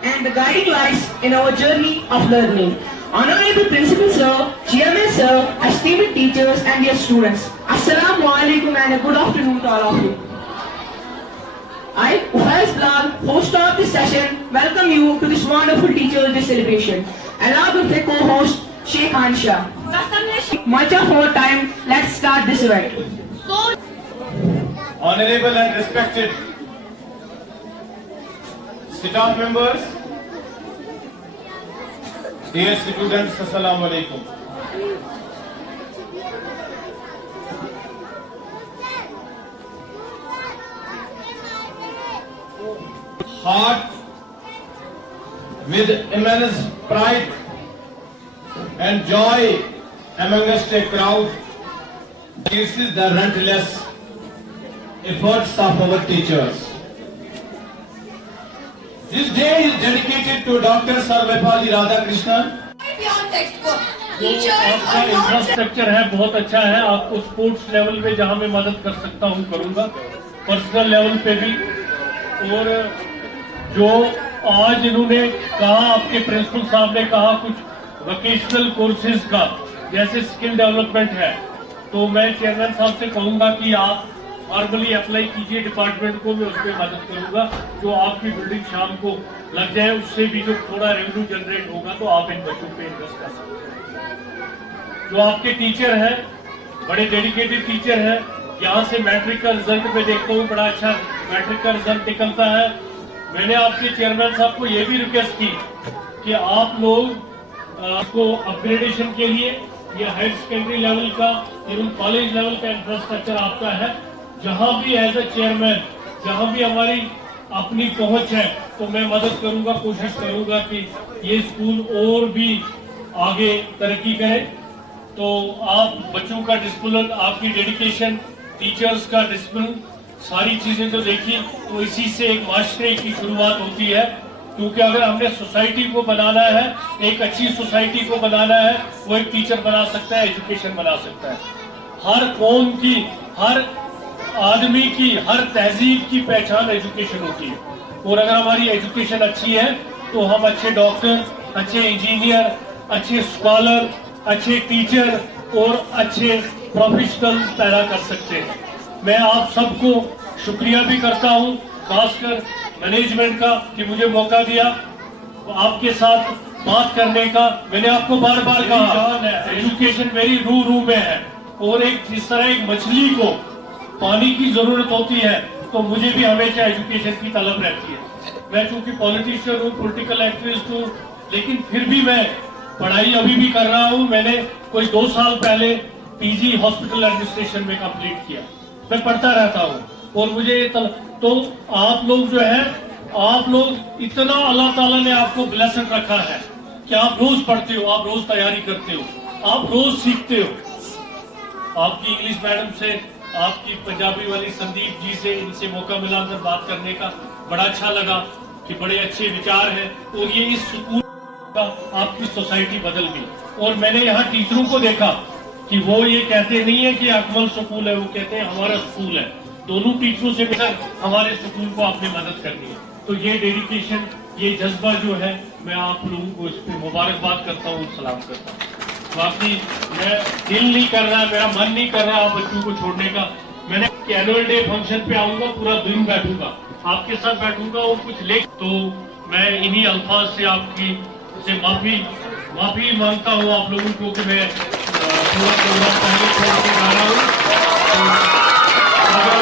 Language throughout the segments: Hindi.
and the guiding lights in our journey of learning. Honorable Principal Sir, Chairman Sir, esteemed teachers and dear students, Assalamu alaikum and a good afternoon to all of you. I, Ufais Blal, host of this session, welcome you to this wonderful Teachers' Day celebration, along with the co-host Sheikh Ansha. Much of our time, let's start this event. Honorable and respected sit-down members, dear students, Assalamu alaikum. Heart with immense pride and joy amongst a crowd, this is the relentless efforts of our teachers. This day is dedicated to Dr. Sarvepalli Radhakrishnan. जो आपका इंफ्रास्ट्रक्चर है बहुत अच्छा है, आपको स्पोर्ट्स लेवल पे जहां मैं मदद कर सकता हूं करूंगा, पर्सनल लेवल पे भी। और जो आज इन्होंने कहा, आपके प्रिंसिपल साहब ने कहा कुछ वोकेशनल कोर्सेज का जैसे स्किल डेवलपमेंट है, तो मैं चेयरमैन साहब से कहूंगा कि आप फॉर्मली अप्लाई कीजिए डिपार्टमेंट को, मैं उसमें मदद करूंगा। जो आपकी बिल्डिंग शाम को लग जाए, उससे भी जो थोड़ा रेवेन्यू जनरेट होगा तो आप इन बच्चों पे इन्वेस्ट कर सकते हैं। जो आपके टीचर हैं, बड़े डेडिकेटेड टीचर हैं। यहाँ से मैट्रिक का रिजल्ट में देखता हूँ बड़ा अच्छा मैट्रिक का रिजल्ट निकलता है। मैंने आपके चेयरमैन साहब को ये भी रिक्वेस्ट की कि आप लोग को अपग्रेडेशन के लिए या हायर सेकेंडरी लेवल का, इवन कॉलेज लेवल का इंफ्रास्ट्रक्चर आपका है, जहां भी एज ए चेयरमैन, जहां भी हमारी अपनी पहुंच है, तो मैं मदद करूंगा, कोशिश करूंगा कि ये स्कूल और भी आगे तरक्की करे। तो आप बच्चों का डिसिप्लिन, आपकी डेडिकेशन, टीचर्स का डिसिप्लिन, सारी चीजें तो देखी, तो इसी से एक माशरे की शुरुआत होती है। क्योंकि अगर हमने सोसाइटी को बनाना है, एक अच्छी सोसाइटी को बनाना है, वो एक टीचर बना सकता है, एजुकेशन बना सकता है। हर कौम की, हर आदमी की, हर तहजीब की पहचान एजुकेशन होती है। और अगर हमारी एजुकेशन अच्छी है तो हम अच्छे डॉक्टर, अच्छे इंजीनियर, अच्छे स्कॉलर, अच्छे टीचर और अच्छे प्रोफेशनल्स पैदा कर सकते हैं। मैं आप सबको शुक्रिया भी करता हूं, खासकर मैनेजमेंट का, कि मुझे मौका दिया आपके साथ बात करने का। मैंने आपको बार बार कहा, एजुकेशन मेरी रूह में है। और एक जिस तरह एक मछली को पानी की जरूरत होती है, तो मुझे भी हमेशा एजुकेशन की तलब रहती है। मैं चूंकि पॉलिटिशियन हूँ, पॉलिटिकल एक्टिविस्ट हूँ, लेकिन फिर भी मैं पढ़ाई अभी भी कर रहा हूँ। मैंने कोई 2 साल पहले पीजी हॉस्पिटल एडमिनिस्ट्रेशन में कंप्लीट किया। मैं पढ़ता रहता हूँ और मुझे तो आप लोग जो है, आप लोग इतना अल्लाह ताला ने आपको ब्लेस्ड रखा है कि आप रोज पढ़ते हो, आप रोज तैयारी करते हो, आप रोज सीखते हो। आपकी इंग्लिश मैडम से, आपकी पंजाबी वाली संदीप जी से, इनसे मौका मिला अंदर बात करने का, बड़ा अच्छा लगा कि बड़े अच्छे विचार हैं। और ये इस स्कूल का आपकी सोसाइटी बदल गई। और मैंने यहाँ टीचरों को देखा कि वो ये कहते नहीं है कि अकमल स्कूल है, वो कहते हैं हमारा स्कूल है। दोनों टीचरों से मिलकर हमारे स्कूल को आपने मदद करनी है। तो ये डेडिकेशन, ये जज्बा जो है, मैं आप लोगों को इस पर मुबारकबाद करता हूँ, सलाम करता हूँ। बाकी मैं दिल नहीं कर रहा, मेरा मन नहीं कर रहा बच्चों को छोड़ने का। मैंने एनुअल डे फंक्शन पे आऊंगा, पूरा दिन बैठूंगा, आपके साथ बैठूंगा और कुछ ले। तो मैं इन्हीं अल्फाज से आपकी से माफी मांगता हूँ आप लोगों को कि मैं थोड़ा प्रोग्राम पहले छोड़ के जा रहा हूँ। अगर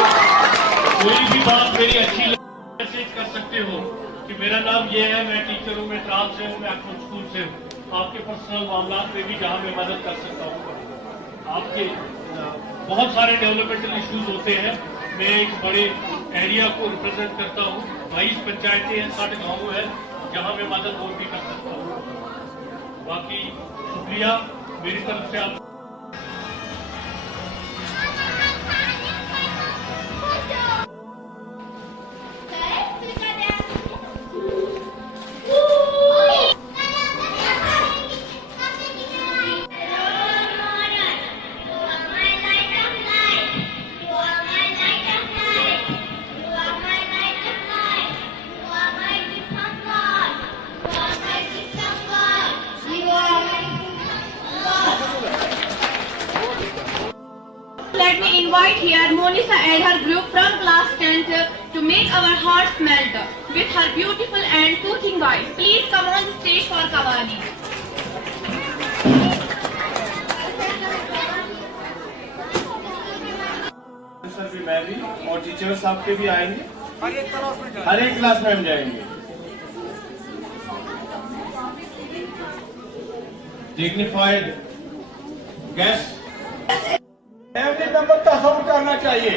कोई भी बात मेरी अच्छी मैसेज कर सकते हो कि मेरा नाम ये है, मैं टीचर हूँ, मैं ट्रांस से हूँ, मैं अकमल स्कूल से हूँ। आपके पर्सनल मामला में भी जहाँ मैं मदद कर सकता हूँ। आपके बहुत सारे डेवलपमेंटल इश्यूज होते हैं। मैं एक बड़े एरिया को रिप्रेजेंट करता हूँ, 22 पंचायतें हैं, 60 गाँव है, जहाँ मैं मदद और भी कर सकता हूँ। बाकी शुक्रिया मेरी तरफ से आप। let me invite here Monisa and her group from class 10th to make our hearts melt with her beautiful and soothing voice. Please come on the stage for Qawwali. Sir भी मैं भी और टीचर्स आपके भी आएंगे, हर एक क्लास में हम जाएंगे। डिग्निफाइड गेस्ट फैमिली मेंबर तस्वुर करना चाहिए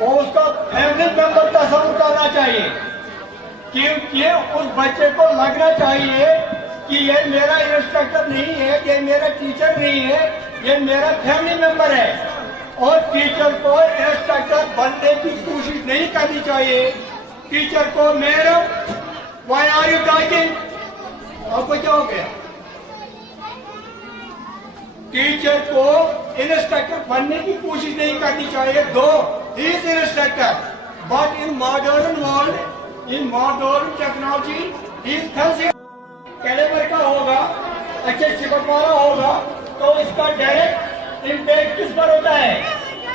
और उसका फैमिली मेंबर तस्वुर करना चाहिए, क्योंकि उस बच्चे को लगना चाहिए कि ये मेरा इंस्ट्रक्टर नहीं है, ये मेरा टीचर नहीं है, ये मेरा फैमिली मेंबर है। और टीचर को इंस्ट्रक्टर बनने की कोशिश नहीं करनी चाहिए। टीचर को madam why are you talking, आपको क्या हो गया? टीचर को इंस्ट्रक्टर बनने की कोशिश नहीं करनी चाहिए। Though he is instructor, but in modern world, in modern technology he is fancy caliber का होगा, अच्छे सिपट वाला होगा, तो इसका डायरेक्ट इम्पैक्ट किस पर होता है?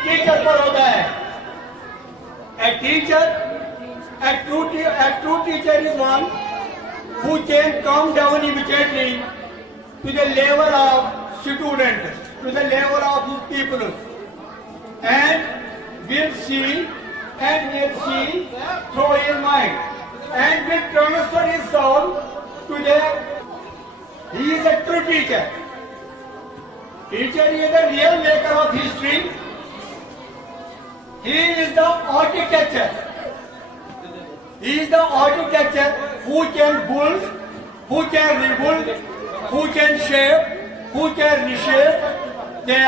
टीचर पर होता है। A true teacher is one who can come down immediately to the level of student, to the level of his people, and will see through his mind, and will transfer his soul to the. He is a true teacher. Teacher is the real maker of history. He is the architecture. He is the architecture who can build, who can rebuild, who can shape, who can reshape the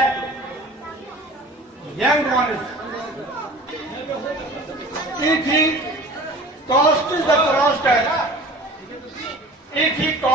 young ones. If he casts the plaster, if he casts